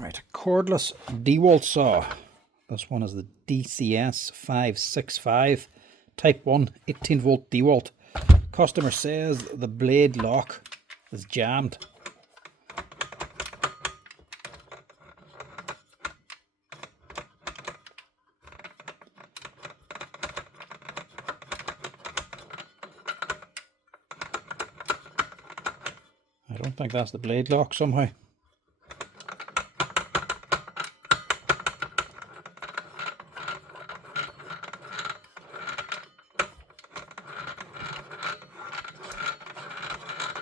Right, cordless Dewalt saw. This one is the DCS 565 Type 1 18 volt Dewalt. Customer says the blade lock is jammed. I don't think that's the blade lock somehow.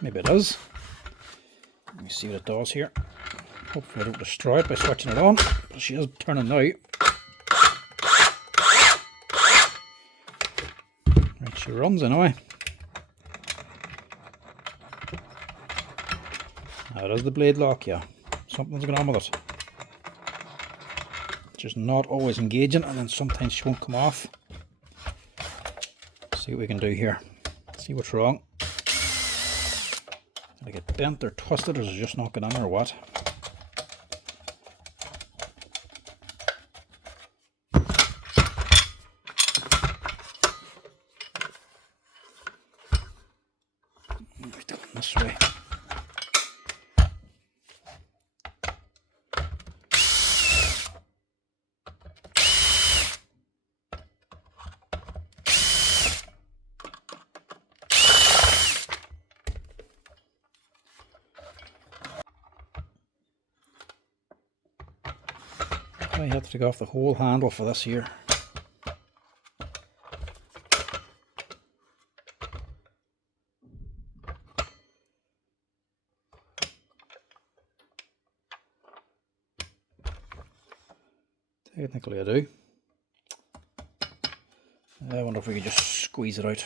Maybe it is. Let me see what it does here. Hopefully I don't destroy it by switching it on. But she is turning now. Right, she runs anyway. Now it is the blade lock, yeah. Something's going on with it. Just not always engaging, and then sometimes she won't come off. See what we can do here. See what's wrong. Did I get bent or twisted, or is it just not getting in, or what? Right, going this way. I have to take off the whole handle for this here. Technically I do. I wonder if we could just squeeze it out.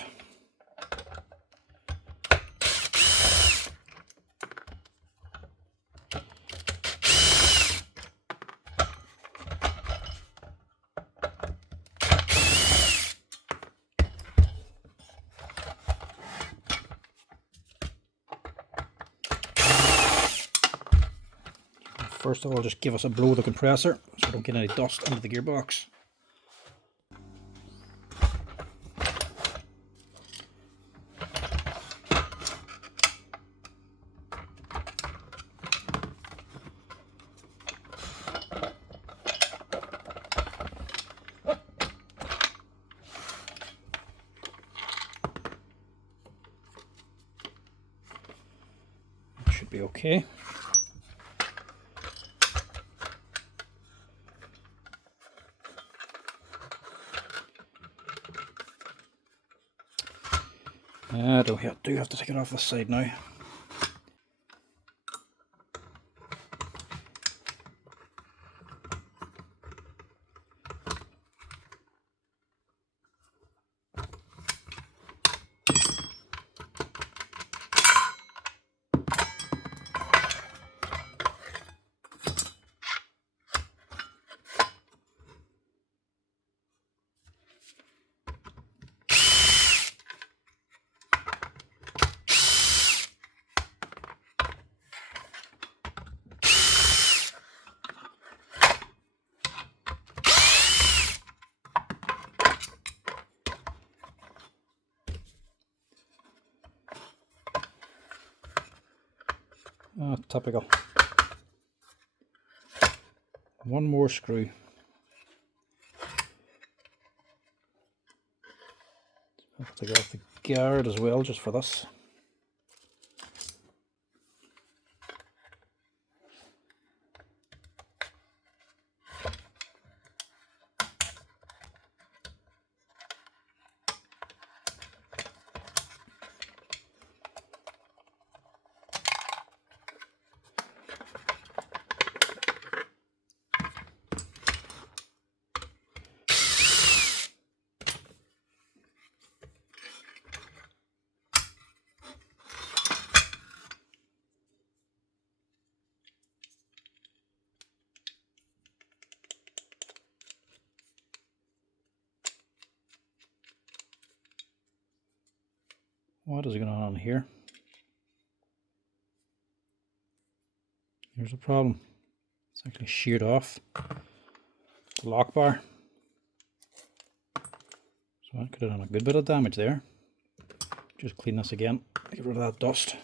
First of all, just give us a blow of the compressor so we don't get any dust into the gearbox. It should be okay. I do have to take it off this side now. Typical. One more screw. I'll have to take off the guard as well, just for this. What is going on here? Here's a problem. It's actually sheared off the lock bar. So that could have done a good bit of damage there. Just clean this again, get rid of that dust.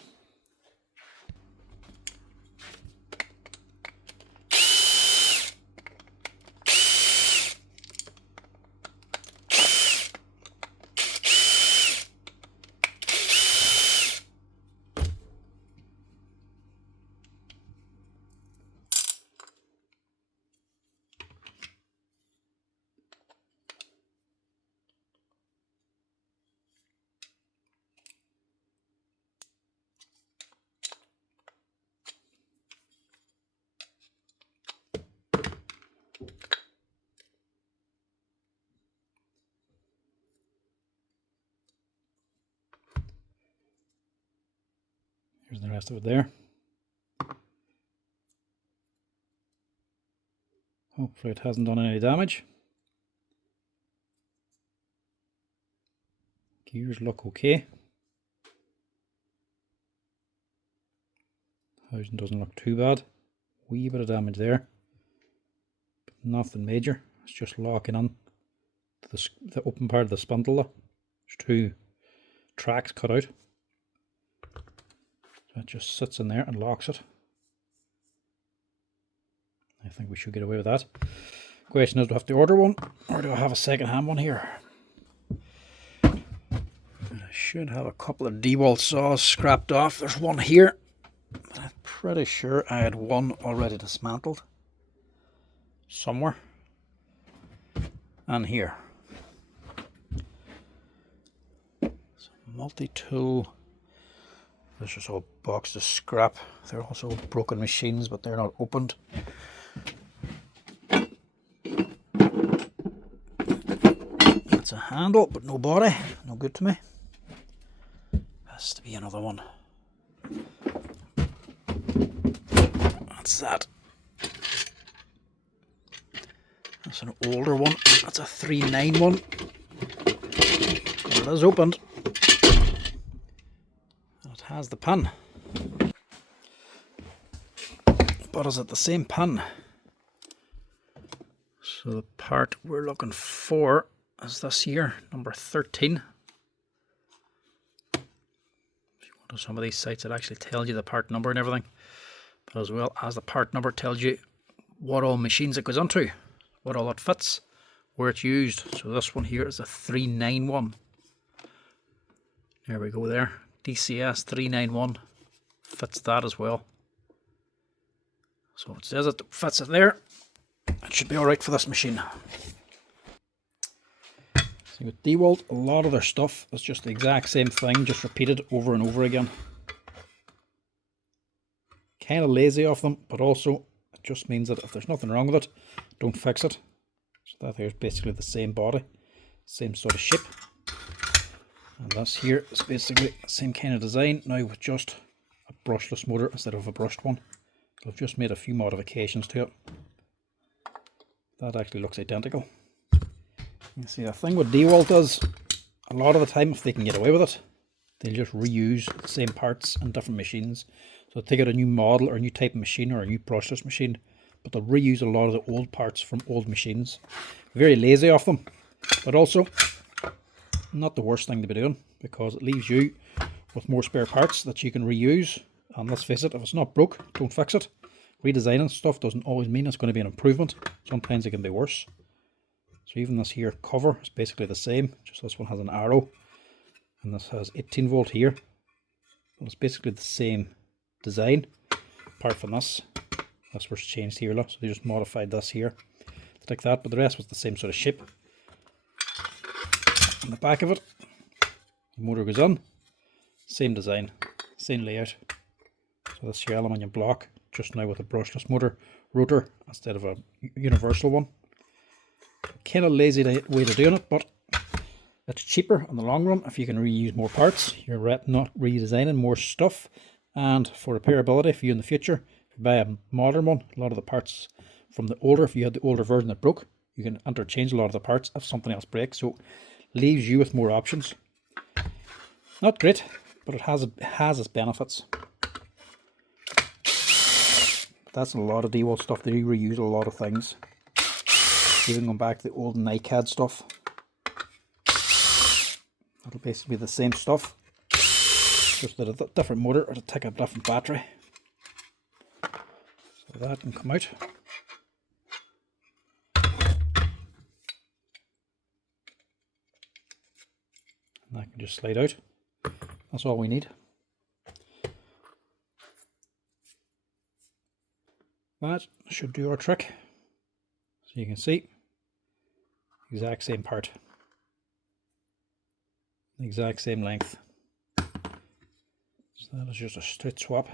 Here's the rest of it there. Hopefully it hasn't done any damage. Gears look okay. Housing doesn't look too bad. Wee bit of damage there, but nothing major. It's just locking on to the open part of the spindle. There's two tracks cut out. So it just sits in there and locks it. I think we should get away with that. Question is, do I have to order one, or do I have a second-hand one here? I should have a couple of Dewalt saws scrapped off. There's one here, but I'm pretty sure I had one already dismantled somewhere. And here. So multi-tool. There's just all boxes of scrap. They're also broken machines, but they're not opened. That's a handle, but no body. No good to me. Has to be another one. That's that. That's an older one. That's a 391. It is opened. It has the pin. But is it the same pin? So the part we're looking for is this here, number 13. If you go to some of these sites, it actually tells you the part number and everything. But as well as the part number tells you what all machines it goes onto, what all it fits, where it's used. So this one here is a 391. There we go there. DCS 391 fits that as well. So it says it fits it there. It should be alright for this machine. See, with Dewalt, a lot of their stuff is just the exact same thing, just repeated over and over again. Kind of lazy of them, but also it just means that if there's nothing wrong with it, don't fix it. So that here is basically the same body, same sort of shape. And this here is basically the same kind of design, now with just a brushless motor instead of a brushed one. I've just made a few modifications to it. That actually looks identical. You see, the thing with Dewalt is, a lot of the time, if they can get away with it, they'll just reuse the same parts in different machines. So take out a new model or a new type of machine or a new brushless machine, but they'll reuse a lot of the old parts from old machines. Very lazy of them, but also not the worst thing to be doing, because it leaves you with more spare parts that you can reuse. And let's face it, if it's not broke, don't fix it. Redesigning stuff doesn't always mean it's going to be an improvement. Sometimes it can be worse. So even this here cover is basically the same, just this one has an arrow, and this has 18 volt here. But it's basically the same design, apart from this. That's where it's changed here, look. So they just modified this here like that, but the rest was the same sort of shape. On the back of it, the motor goes on, same design, same layout. So this here aluminium block, just now with a brushless motor rotor instead of a universal one. Kind of lazy way to doing it, but it's cheaper in the long run if you can reuse more parts. You're not redesigning more stuff, and for repairability for you in the future, if you buy a modern one, a lot of the parts from the older, if you had the older version that broke, you can interchange a lot of the parts if something else breaks, so leaves you with more options. Not great, but it has its benefits. That's a lot of Dewalt stuff. They do reuse a lot of things. Even going back to the old NiCad stuff. That'll basically be the same stuff. Just with a different motor or to take a different battery. So that can come out. And that can just slide out. That's all we need. That should do our trick. So you can see, exact same part. The exact same length. So that is just a straight swap.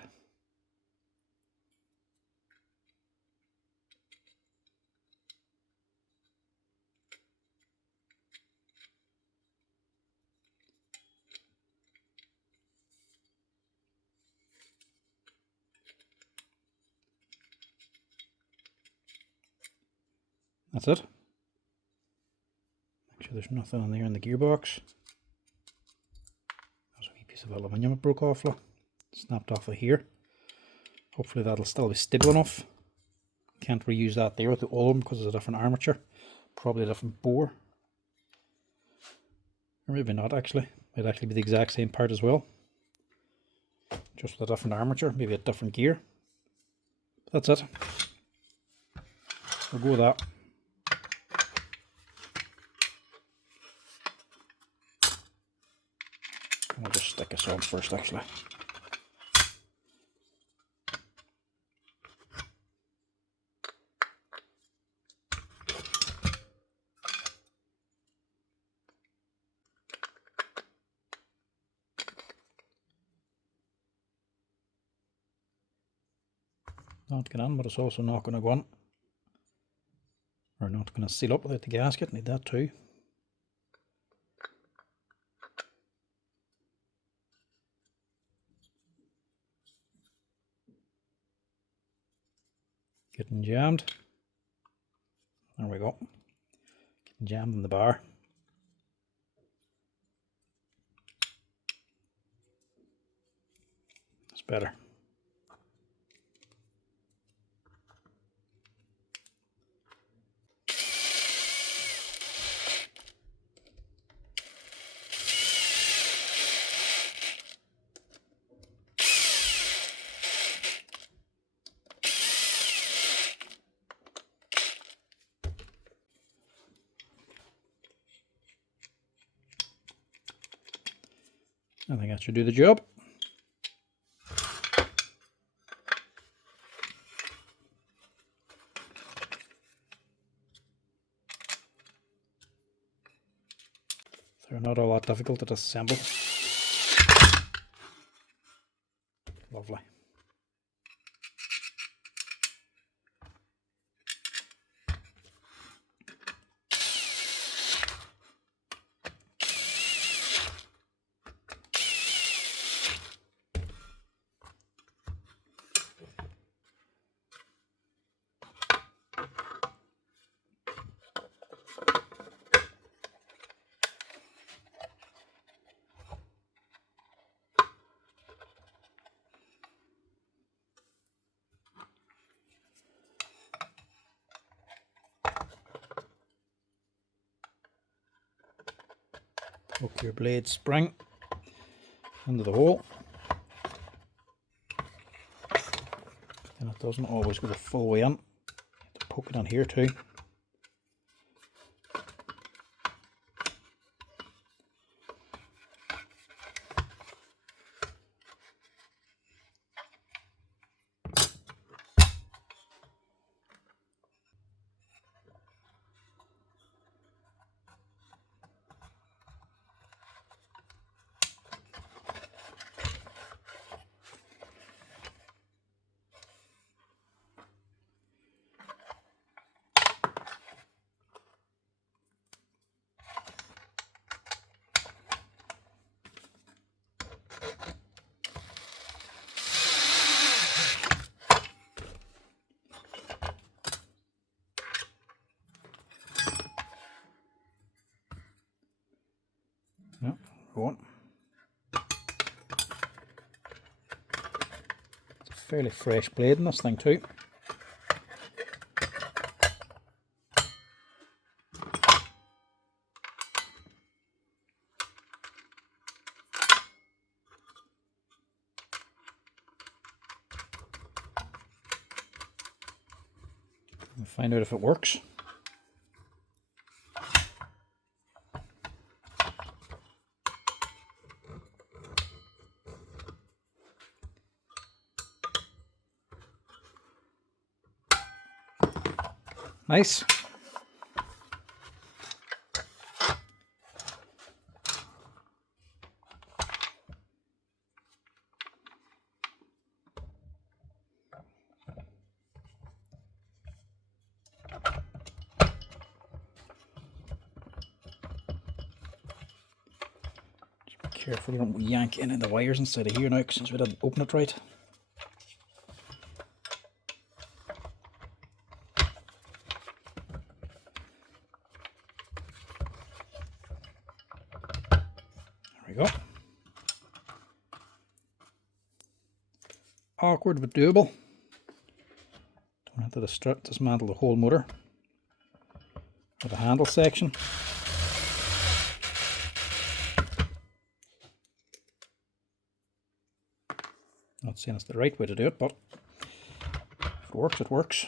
That's it. Make sure there's nothing on there in the gearbox. There's a wee piece of aluminium that broke off, snapped off of here. Hopefully that'll still be stable enough. Can't reuse that there with the old one because it's a different armature. Probably a different bore. Or maybe not actually. Might actually be the exact same part as well. Just with a different armature, maybe a different gear. That's it. We'll go with that. I'll just stick this on first actually. Not going on, but it's also not going to go on. Or not going to seal up without the gasket, need that too. Getting jammed. There we go. Getting jammed in the bar. That's better. I think that should do the job. They're not all that difficult to disassemble. Lovely. Hook your blade spring into the hole. And it doesn't always go the full way in. You have to poke it on here too. Yeah, go on. It's a fairly fresh blade in this thing too. We'll find out if it works. Nice. Just be careful you don't yank in the wires inside of here now, since we didn't open it right. There we go. Awkward but doable. Don't have to dismantle the whole motor with the handle section. Not saying it's the right way to do it, but if it works, it works.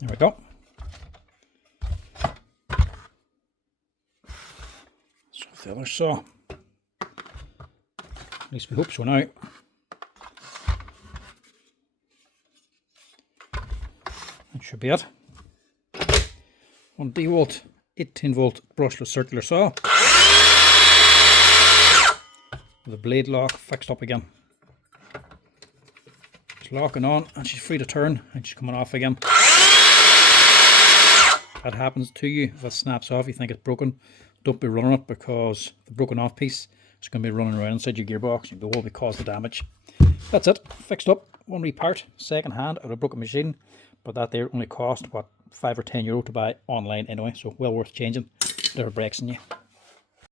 There we go. So the other saw. At least we hope so now. That should be it. One Dewalt 18-volt brushless circular saw with a blade lock fixed up again. It's locking on and she's free to turn and she's coming off again. That happens to you, if it snaps off, you think it's broken, don't be running it, because the broken off piece is going to be running around inside your gearbox and it will cause the damage. That's it, fixed up, one wee part, second hand out of a broken machine, but that there only cost what, €5 or €10 to buy online anyway, so well worth changing. Never breaks in you.